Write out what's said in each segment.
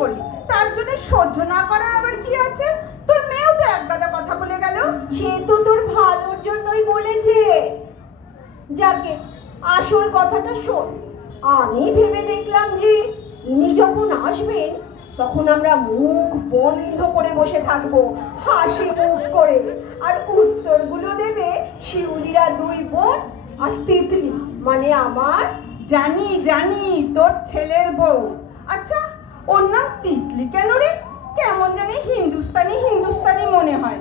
করি, তার জন্য সহ্য না করার আবার কি আছে? তোর মেয়েও তো এক গাদা কথা বলে গেল। সে তো তোর ভালোর জন্যই বলেছে। যাকে আসল কথাটা শোন, আমি ভেবে দেখলাম যে ইনি যখন আসবেন তখন আমরা মুখ বন্ধ করে বসে থাকবো, হাসি মুখ করে, আর উত্তরগুলো দেবে শিউলিরা দুই বোন আর তিতলি মানে আমার। জানি জানি তোর ছেলের বউ। আচ্ছা, ওর নাম তিতলি কেন রে? কেমন জানি হিন্দুস্তানি হিন্দুস্তানি মনে হয়।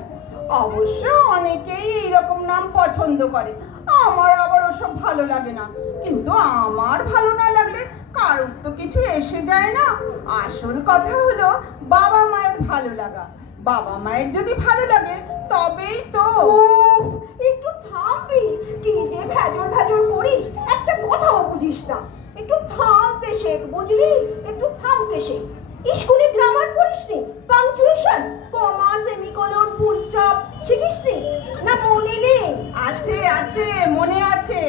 অবশ্য অনেকেই এইরকম নাম পছন্দ করে, আমার আবার ওসব ভালো লাগে না। কিন্তু আমার ভালো না লাগলে কারোর তো কিছু এসে যায় না। আসল কথা হলো বাবা মায়ের ভালো লাগা। বাবা মায়ের যদি ভালো লাগে তবেই তো। একটু থামবি? কি যে ভেজর ভেজর করিস, একটা কথাও বুঝিস না। একটু থামতে শেখ, বুঝলি? একটু থামতে শেখ। স্কুলে গ্রামার পড়িসনি? পাংচুয়েশন, কমা, সেমিকোলন, ফুল স্টপ শিখিসনি? না মনে নেই? আছে আছে, মনে আছে।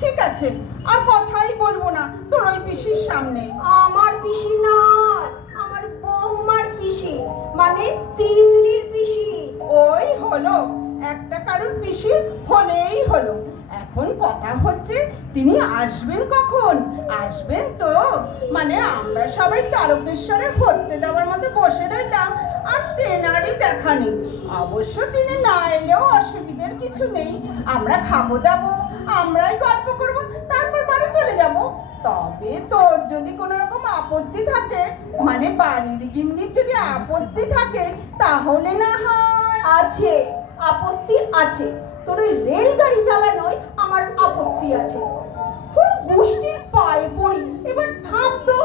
ঠিক আছে, আর কথাই বলবো না তোর ওই পিসির সামনে। আমার পিসি না, আমার বৌমার পিসি, মানে তিতলির পিসি। ওই হলো, একটা কারোর পিসি হলেই হলো। এখন কথা হচ্ছে তিনি আসবেন কখন? আসবেন তো, মানে আমরা সবাই তারকেশ্বরে ভর্তি দেওয়ার মতো বসে রইলাম আর তেনারই দেখা নেই। অবশ্য তিনি না এলেও অসুবিধার কিছু নেই, আমরা খাবো দাবো, আমরাই গল্প করব, তারপর বাড়ি চলে যাব। তবে তোর যদি কোনো রকম আপত্তি থাকে, মানে বাড়ির গিন্নির যদি আপত্তি থাকে, তাহলে না হয়। আছে, আপত্তি আছে। তোর ওই রেলগাড়ি চালানোয় আমার আপত্তি আছে। তোর গোষ্ঠীর পায়ে পড়ি, এবার থাম তো।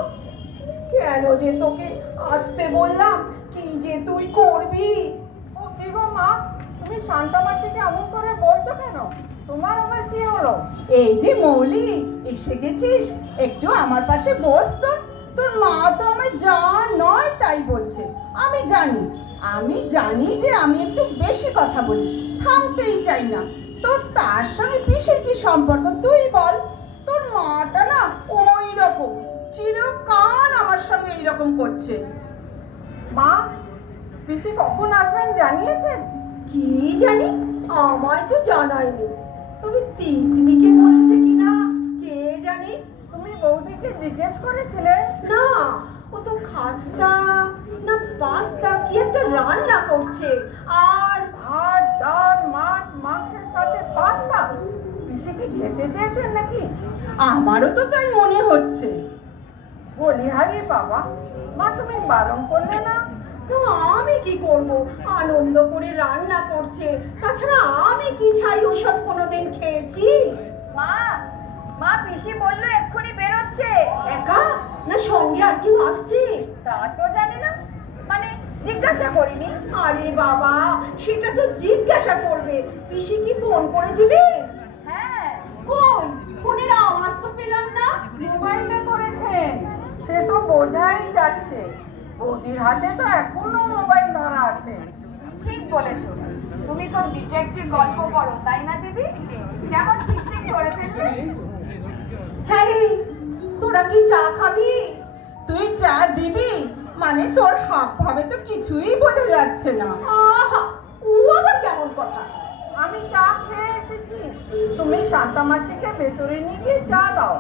কেন যে তোকে আসতে বললাম, কি যে তুই করবি? ও কি গো মা, তুমি শান্তা মাসিকে এমন করে বলছো কেন? তোমার আবার কি হলো? এই যে মৌলি, এসে গেছিস, একটু আমার পাশে বস তো। তোর মা তো আমার যা নয় তাই বলছে। আমি জানি যে আমি একটু বেশি কথা বলি, থামতেই চাই না। তো তার সঙ্গে পিসের কি সম্পর্ক তুই বল? তোর মাটা না ওই রকম, চিরকাল আমার সঙ্গে এইরকম করছে। মা, পিসি কখন আসবেন জানিয়েছেন? কি জানি, আমায় তো জানায়নি। তবে তিতলিকে বলেছে কিনা কে জানে। তুমি বৌদিকে জিজ্ঞেস করেছিলে? না, ও তো খাস্তা না পাস্তা কি একটা রান্না করছে, আর ভাত, ডাল, মাছ, মাংসের সাথে পাস্তা। পিসি কি খেতে চেয়েছেন নাকি? আমারও তো তাই মনে হচ্ছে। বলিহারি বাবা, মা তুমি বারণ করলে না? তো আমি কি করব? আনন্দ করে রান্না করছে, তাছাড়া আমি কি ছাই ওসব কোনোদিন খেয়েছি? মা পিসি বললো এক্ষুনি বেরোচ্ছে। একা না সঙ্গে আর কেউ আসছে? তা তো জানি না, মানে জিজ্ঞাসা করিনি। আরে বাবা, সেটা তো জিজ্ঞাসা করবে। পিসি কি ফোন করেছিলেন? হ্যাঁ। কই, ফোনের আওয়াজ তো পেলাম না। মোবাইলে করেছেন, সে তো বোঝাই যাচ্ছে। বৌদির হাতে তো এখনো মোবাইল ধরা আছে। ঠিক বলেছো, তুমি তো ডিটেকটিভ গল্প করো তাই না দিদি? কেমন ঠিক ঠিক করে ফেললে। হ্যাঁ রে, তোরা কি চা খাবি? তুই চা দিবি? মানে তোর হাব ভাবে তো কিছুই বোঝা যাচ্ছে না। আহা, ও আবার কেমন কথা? আমি চা খেয়ে এসেছি, তুমি শান্তা মাসিকে ভেতরে নিয়ে গিয়ে চা দাও,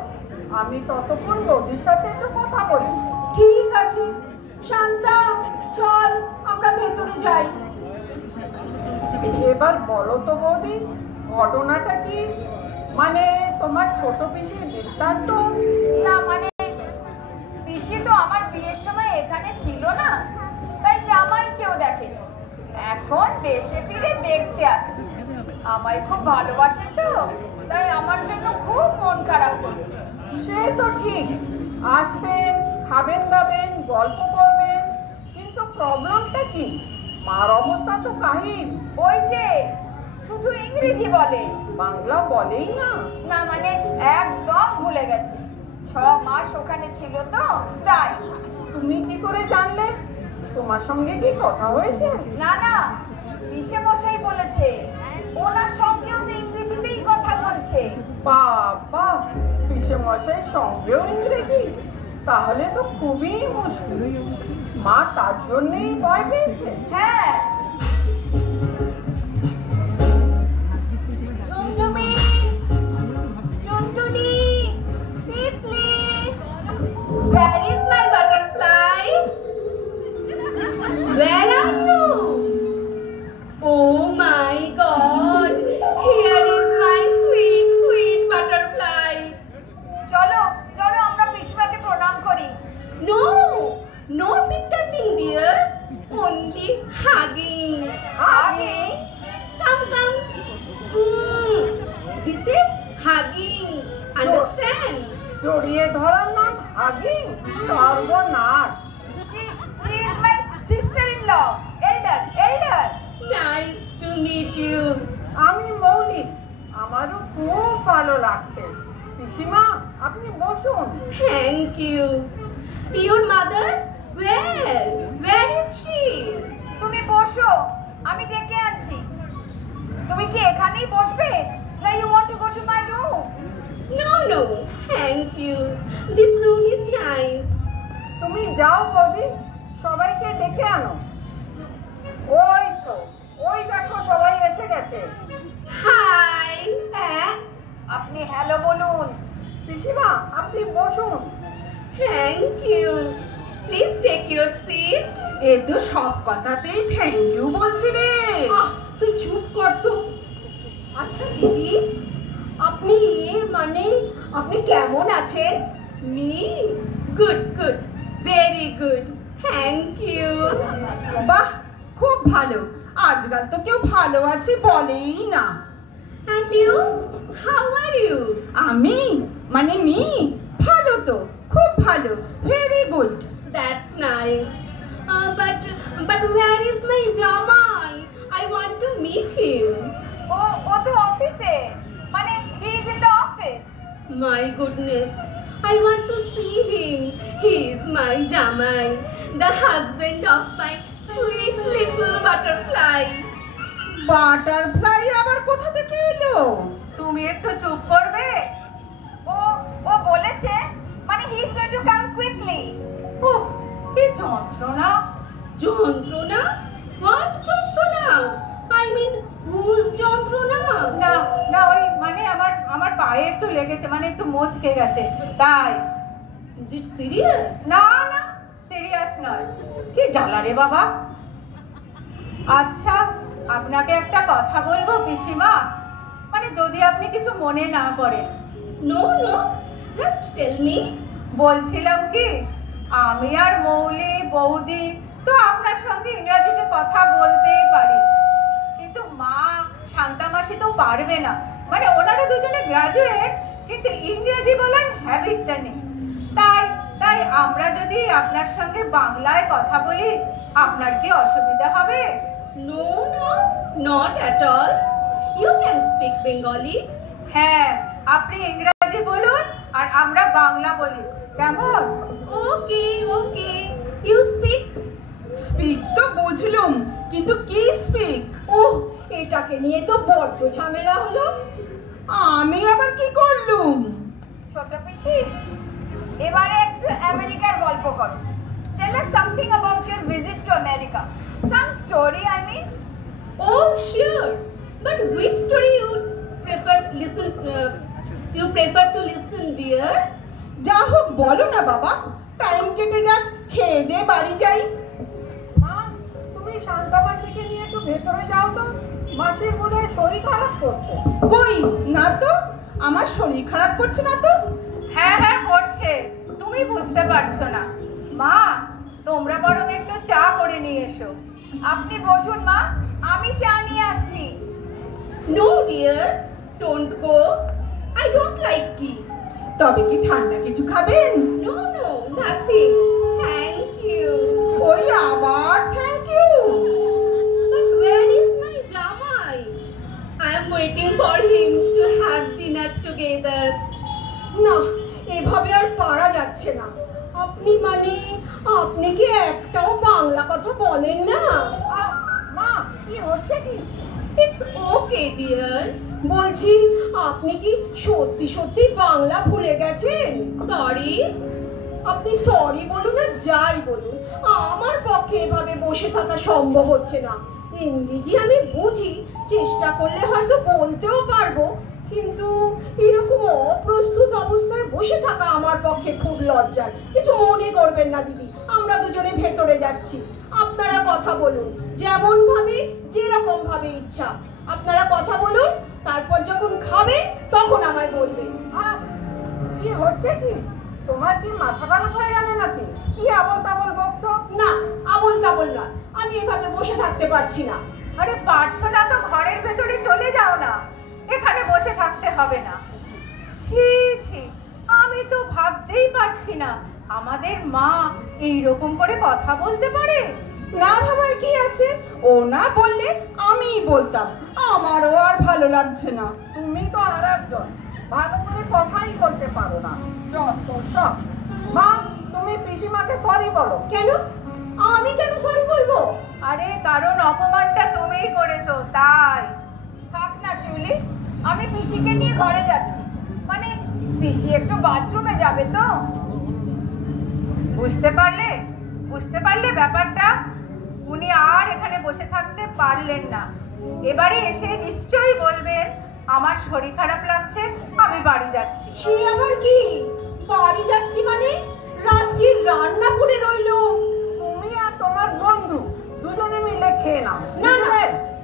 আমি ততক্ষণ বৌদির সাথে একটু কথা বলি। ঠিক আছে শান্তা, চল আমরা ভেতরে যাই। এবার বলো তো বৌদি, ঘটনাটা কি? মানে তোমার ছোট পিসির বৃত্তান্ত। না মানে পিসি তো আমার বিয়ের সময় এখানে ছিল না, তাই জামাই কেউ দেখেনি। এখন দেশে ফিরে দেখতে আসছে। আমায় খুব ভালোবাসেন তো, তাই আমার জন্য খুব মন খারাপ করছে। সে তো ঠিক, আসবেন, খাবেন দাবেন, গল্প করবেন, কিন্তু প্রবলেমটা কি? মার অবস্থা তো কাহিল। ওই যে শুধু ইংরেজি বলে, বাংলা বলেই না। না মানে একদম ভুলে গেছে। 6 মাস ওখানে ছিল তো তাই। তুমি কি করে জানলে? তোমার সঙ্গে কি কথা হয়েছে? না না, পিসে মশাই বলেছে, ওনার সঙ্গেও তো ইংরেজিতেই কথা বলছে। বাবা, পিসে মশাই সঙ্গেও ইংরেজি? তাহলে তো খুবই মুশকিল। মা তার জন্যই ভয় পেয়েছে। হ্যাঁ। ঝুমঝুমি, টুনটুনি, Titli, where is my butterfly? Where are you? Oh my God, here is my sweet, sweet butterfly. চলো চলো আমরা পিসিমাকে প্রণাম করি। No, no feet touching dear, only hugging. Hugging? Come, come. This is hugging, understand? জড়িয়ে ধরার নাম হাগিং? সর্বনাশ। She is my sister-in-law, elder. Nice to meet you. আমি মৌলিক, আমারও খুব ভালো লাগছে। পিসিমা আপনি বসুন। Thank you. Your mother? Where is she? তুমি বসো, আমি ডেকে আনছি। তুমি কি এখানেই বসবে? না you want to go to my room? No, thank you. This room is nice. তুমি যাও বৌদি, সবাইকে ডেকে আনো। ওই তো, ওই দেখো সবাই এসে গেছে। Hi. আপনি হ্যালো বলুন। পিসিমা আপনি বসুন। Thank you. Please take your seat. এ তো সব কথাতেই থ্যাংক ইউ বলছি রে। তুই চুপ কর তো। আচ্ছা দিদি, আপনি মানে আপনি কেমন আছেন? Me? Good. Very good. Thank you. বাহ, খুব ভালো। আজকাল তো কেউ ভালো আছে বলেই না। And you? How are you? আমি মানে মি ভালো তো, খুব ভালো, very good. That's nice. But where is my Jamai? I want to meet him. ও তো অফিসে, মানে he is in the office. My goodness, I want to see him. He is my Jamai, the husband of my sweet little butterfly. Butterfly আবার কোথা থেকে এলো? তুমি একটু চুপ করবে? ও বলেছে মানে he is going to come quickly. ওহ, কি যন্ত্রণা। যন্ত্রণা? What যন্ত্রণা? I mean whose যন্ত্রণা? না ওই মানে আমার পায়ে একটু লেগেছে, মানে একটু মোচকে গেছে তাই। Is it serious? না সিরিয়াস নয়। কি জ্বালা রে বাবা। আচ্ছা আপনাকে একটা কথা বলবো পিসিমা, মানে যদি আপনি কিছু মনে না করেন। No, just tell me. বলছিলাম কি, আমি আর মৌলি বৌদি তো আপনার সঙ্গে ইংরেজিতে কথা বলতেই পারি, কিন্তু মা শান্তা মাসি তো পারবে না। মানে ওনারা দুজনে গ্রাজুয়েট, কিন্তু ইংরেজি বলার হ্যাবিটটা নেই। তাই আমরা যদি আপনার সঙ্গে বাংলায় কথা বলি, আপনার কি অসুবিধা হবে? No, not at all. You can speak Bengali. হ্যাঁ, আপনি ইংরেজি বলুন আর আমরা বাংলা বলি, কেমন? Okay. You speak. স্পিক তো বুঝলুম, কিন্তু কি স্পিক? ওহ, এটাকে নিয়ে তো বড্ড ঝামেলা হলো। আমি আবার কি করলুম? ছোট পিসি, এবারে একটু আমেরিকার গল্প করো। Tell us something about your visit to America. Some story, I mean. Oh, sure. But which story you prefer to listen, dear? যা হোক বলো না বাবা, টাইম কেটে যাক, খেয়ে দে বাড়ি যাই। মা তুমি শান্তা মাসিকে নিয়ে একটু ভেতরে যাও তো, মাসির বোধহয় শরীর খারাপ করছে। কই না তো, আমার শরীর খারাপ করছে না তো। হ্যাঁ করছে, তুমি বুঝতে পারছো না। মা তোমরা বরং একটু চা করে নিয়ে এসো। আপনি বসুন মা, আমি চা নিয়ে আসছি। No dear, don't go. I don't like tea. তবে কি ঠান্ডা কিছু খাবেন? No, nothing. Thank you. ওই আবার thank you. But where is my Jamai? I am waiting for him to have dinner together. না, এভাবে আর পারা যাচ্ছে না। আপনি কি একটাও বাংলা কথা বলেন না? মা কি হচ্ছে কি? It's okay, dear. বলছি, আপনি কি সত্যি বাংলা ভুলে গেছেন? Sorry. আপনি সরি বলুন আর যাই বলুন, আমার পক্ষে এভাবে বসে থাকা সম্ভব হচ্ছে না। ইংরেজি আমি বুঝি, চেষ্টা করলে হয়তো বলতেও পারবো, কিন্তু এরকম অপ্রস্তুত অবস্থায় বসে থাকা আমার পক্ষে খুব লজ্জার। কিছু মনে করবেন না দিদি, আমরা দুজনে ভেতরে যাচ্ছি। আপনারা কথা বলুন, যেমন ভাবে যেরকম ভাবে ইচ্ছা আপনারা কথা বলুন, তারপর যখন খাবেন তখন আমায় বলবেন। কি হচ্ছে কি? তোমার কি মাথা খারাপ হয়ে গেল নাকি? কি আবল তাবল বকছো? না, আবল তাবল না, আমি এভাবে বসে থাকতে পারছি না। আরে পারছো না তো ঘরের ভেতরে চলে যাও না, এখানে বসে থাকতে হবে না। ছি ছি, আমি তো ভাবতেই পারছি না আমাদের মা এইরকম করে কথা বলতে পারে। না ভাবার কি আছে, ও না বললে আমিই বলতাম, আমারও আর ভালো লাগছে না। তুমি তো আর একজন, ভালো করে কথাই বলতে পারো না, যত সব। মা, তুমি পিসিমাকে সরি বলো। কেন? আমি কেন সরি বলবো? আরে কারণ অপমানটা তুমিই করেছো তাই। থাক না শিউলি, আমি পিসিকে নিয়ে ঘরে যাচ্ছি। মানে পিসি একটু বাথরুমে যাবে তো। বুঝতে পারলে ব্যাপারটা? উনি আর এখানে বসে থাকতে পারলেন না, এবারে এসে নিশ্চয়ই বলবেন আমার শরীর খারাপ লাগছে, আমি বাড়ি যাচ্ছি। সে আবার কি? বাড়ি যাচ্ছি মানে? রাজ্যের রান্না করে রইলো। তুমি আর তোমার বন্ধু দুজনে মিলে খেয়ে নাও। না না,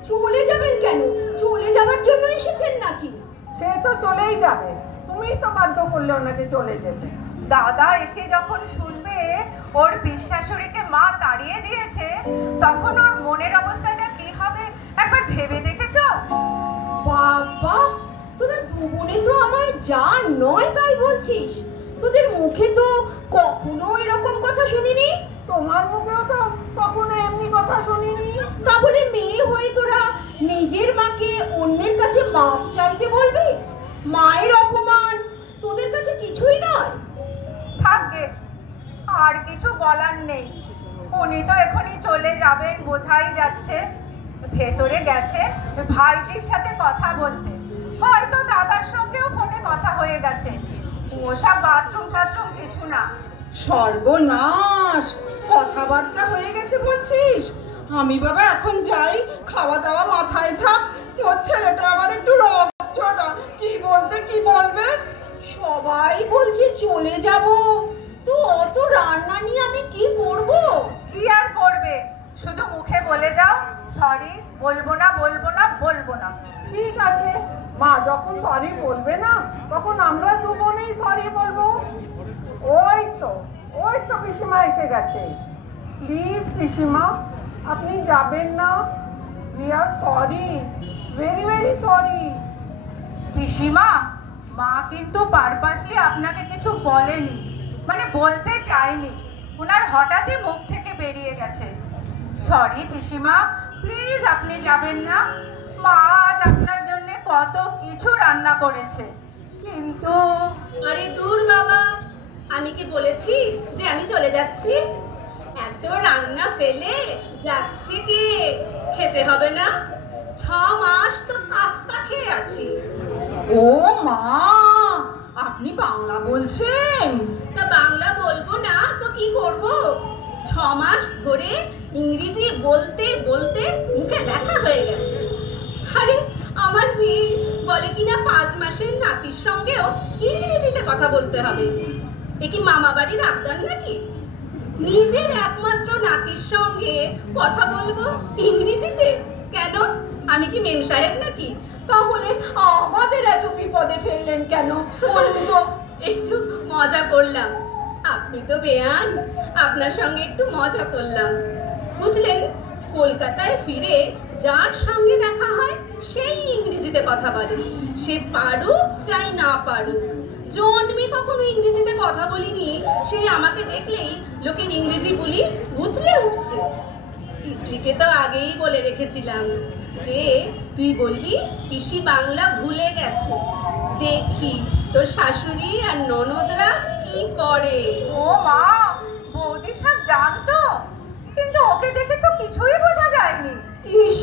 চলে যাবেন কেন? চলে যাবার জন্য এসেছেন নাকি? সে তো চলেই যাবে, তুমি তো বাধ্য করলে ওনাকে চলে যেতে। দাদা এসে যখন শুনবে ওর বিশ্বাসুরিকে মা তাড়িয়ে দিয়েছে, তখন ওর মনের অবস্থাটা কি হবে একবার ভেবে দেখেছো? বাবা, তোরা দুবোনে তো আমায় যা নয় তাই বলছিস। তোদের মুখে তো কখনো এরকম কথা শুনিনি। তোমার মুখেও তো কখনো এমনি কথা শুনিনি। তাহলে মেয়ে হয়ে তোরা নিজের মাকে অন্যের কাছে মাপ চাইতে বলবি? মায়ের অপমান তোদের কাছে কিছুই নয়? থাকবে, আর কিছু বলার নেই। উনি তো এখনই চলে যাবেন বোঝাই যাচ্ছে। ভেতরে গেছে ভাইজির সাথে কথা বলতে, হয়তো দাদার সঙ্গেও ফোনে কথা হয়ে গেছে। ওসব বাথরুম টাথরুম কিছু না। সর্বনাশ, কথাবার্তা হয়ে গেছে বলছিস? আমি বাবা এখন যাই, খাওয়া দাওয়া মাথায় থাক। তোর ছেলেটা আবার একটু রকচটা, কি বলতে কি বলবে। সবাই বলছে চলে যাব, তো অত রান্না নিয়ে আমি কি করব? কি আর করবে, শুধু মুখে বলে যাও সরি, বলবো না। ঠিক আছে, মা যখন সরি বলবে না, তখন আমরা দু বোনেই সরি বলবো। ওই তো পিসিমা এসে গেছে। প্লিজ পিসিমা, আপনি যাবেন না। We are sorry, very very sorry. পিসিমা, মা কিন্তু পারপাসলি আপনাকে কিছু বলেনি, মানে বলতে চাইনি, ওনার হঠাৎই মুখ থেকে বেরিয়ে গেছে। সরি পিসিমা, প্লিজ আপনি যাবেন না। মা আজ আপনার জন্য কত কিছু রান্না করেছে, কিন্তু আরে দূর বাবা, আমি কি বলেছি যে আমি চলে যাচ্ছি? এত রান্না ফেলে যাচ্ছি কি? খেতে হবে না? 6 মাস তো পাস্তা খেয়ে আছি। ও মা, আপনি বাংলা বলছেন? তা বাংলা বলবো না তো কি করব? 6 মাস ধরে ইংরেজি বলতে বলতে মুখে ব্যথা হয়ে গেছে। আরে আমার মেয়ে বলে কিনা 5 মাসের নাতির সঙ্গেও ইংরেজিতে কথা বলতে হবে। এ কি মামা বাড়ির আবদার নাকি? নিজের একমাত্র নাতির সঙ্গে কথা বলবো ইংরেজিতে? কেন, আমি কি মেম সাহেব নাকি? তাহলে আমাদের এত বিপদে ফেললেন কেন বলুন তো? একটু মজা করলাম, আপনি তো বেয়ান, আপনার সঙ্গে একটু মজা করলাম। বুঝলেন, কলকাতায় ফিরে যার সঙ্গে দেখা হয় সেই ইংরেজিতে কথা বলে, সে পারুক চাই না পারুক। জন্মে কখনো ইংরেজিতে কথা বলিনি, সে আমাকে দেখলেই লোকের ইংরেজি বলি উতলে উঠছে। পিসলিকে তো আগেই বলে রেখেছিলাম যে তুই বলবি পিসি বাংলা ভুলে গেছে। দেখি তোর শাশুড়ি আর ননদরা কি করে। ও মা, বৌদি সব জানতো, কিন্তু ওকে দেখে তো কিছুই বোঝা যায়নি। ইস,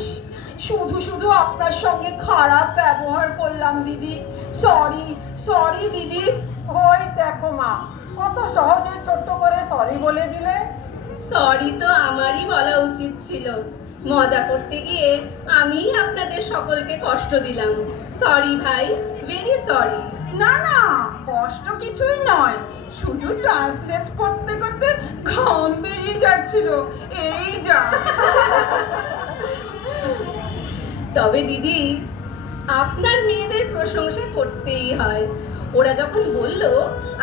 শুধু শুধু আপনার সঙ্গে খারাপ ব্যবহার করলাম দিদি। সরি দিদি। ওই দেখো মা, কত সহজে ছোট্ট করে সরি বলে দিলে। সরি তো আমারই বলা উচিত ছিল। মজা করতে গিয়ে আমি আপনাদের সকলকে কষ্ট দিলাম। সরি ভাই, ভেরি সরি। না না, কষ্ট কিছুই নয়, শুধু ট্রান্সলেট করতে করতে ঘাম বেরিয়ে যাচ্ছিল, এই যা। তবে দিদি, আপনার মেয়েদের প্রশংসা করতেই হয়। ওরা যখন বলল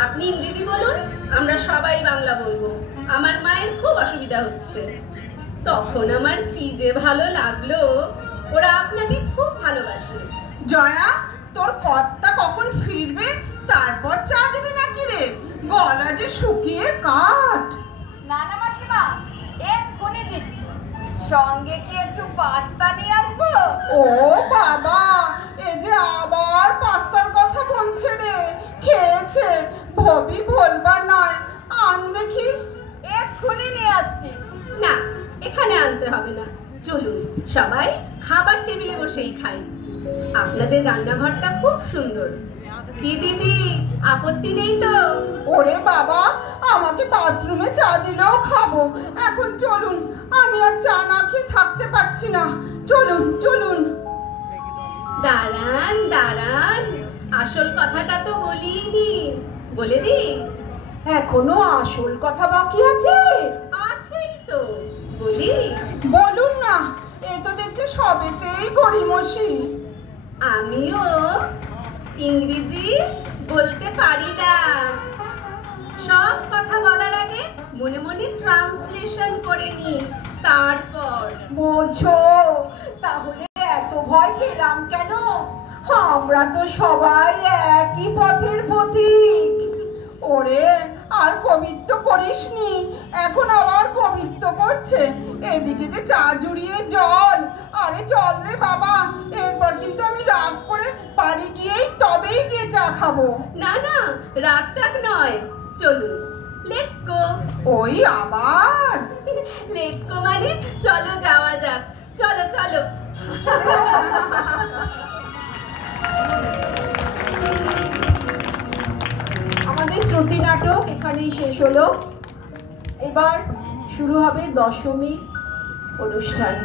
আপনি ইংরেজি বলুন, আমরা সবাই বাংলা বলবো, আমার মায়ের খুব অসুবিধা হচ্ছে, তখন আমার কি যে ভালো লাগলো। ওরা আপনাকে খুব ভালোবাসে। জয়া, তোর কর্তা কখন ফিরবে, তারপর চা দিবি নাকি রে? গলা যে শুকিয়ে কাঠ। না না মাসিমা, এক্ষুনি দিচ্ছি। সঙ্গে কি একটু পাস্তা নিয়ে আসবো? ও বাবা, এ যে আবার পাস্তার কথা বলছে রে। খেয়েছে, ভবি বলবার নয়, আন দেখি। এক্ষুনি নিয়ে আসছি। না, এখানে আনতে হবে না, চলুন সবাই খাবার টেবিলে বসেই খাই। আপনাদের রান্নাঘরটা খুব সুন্দর। কি দিদি, আপত্তি নেই তো? ওরে বাবা, আমাকে বাথরুমে চা দিলেও খাবো। এখন চলুন, আমি আর চা না খেয়ে থাকতে পারছি না। চলুন চলুন। দাঁড়ান দাঁড়ান, আসল কথাটা তো বলিনি। বলে দি? এখনো আসল কথা বাকি আছে। আছেই তো, বলি? বলুন না, এ তো দেখছি সবেতেই গড়িমসি। আমিও ইংরেজি বলতে পারি না। সব কথা বলার আগে মনে মনে ট্রান্সলেশন করে নি, তারপর। বোঝো, তাহলে এত ভয় পেলাম কেন? আমরা তো সবাই একই পথের পথিক। ওরে, আর কবিত্ব করিসনি, এখন আবার কবিত্ব করছে। এদিকে যে চা জুড়িয়ে জল। আরে চল রে বাবা, এরপর কিন্তু আমি রাগ করে বাড়ি গিয়েই তবেই গিয়ে চা খাবো। না না, রাগ টাগ নয়, চলুন, লেটস গো। ওই আবার লেটস গো মানে চলো যাওয়া যাক, চলো চলো। আমাদের শ্রুতি নাটক এখানেই শেষ হলো। এবার শুরু হবে দশমী অনুষ্ঠান।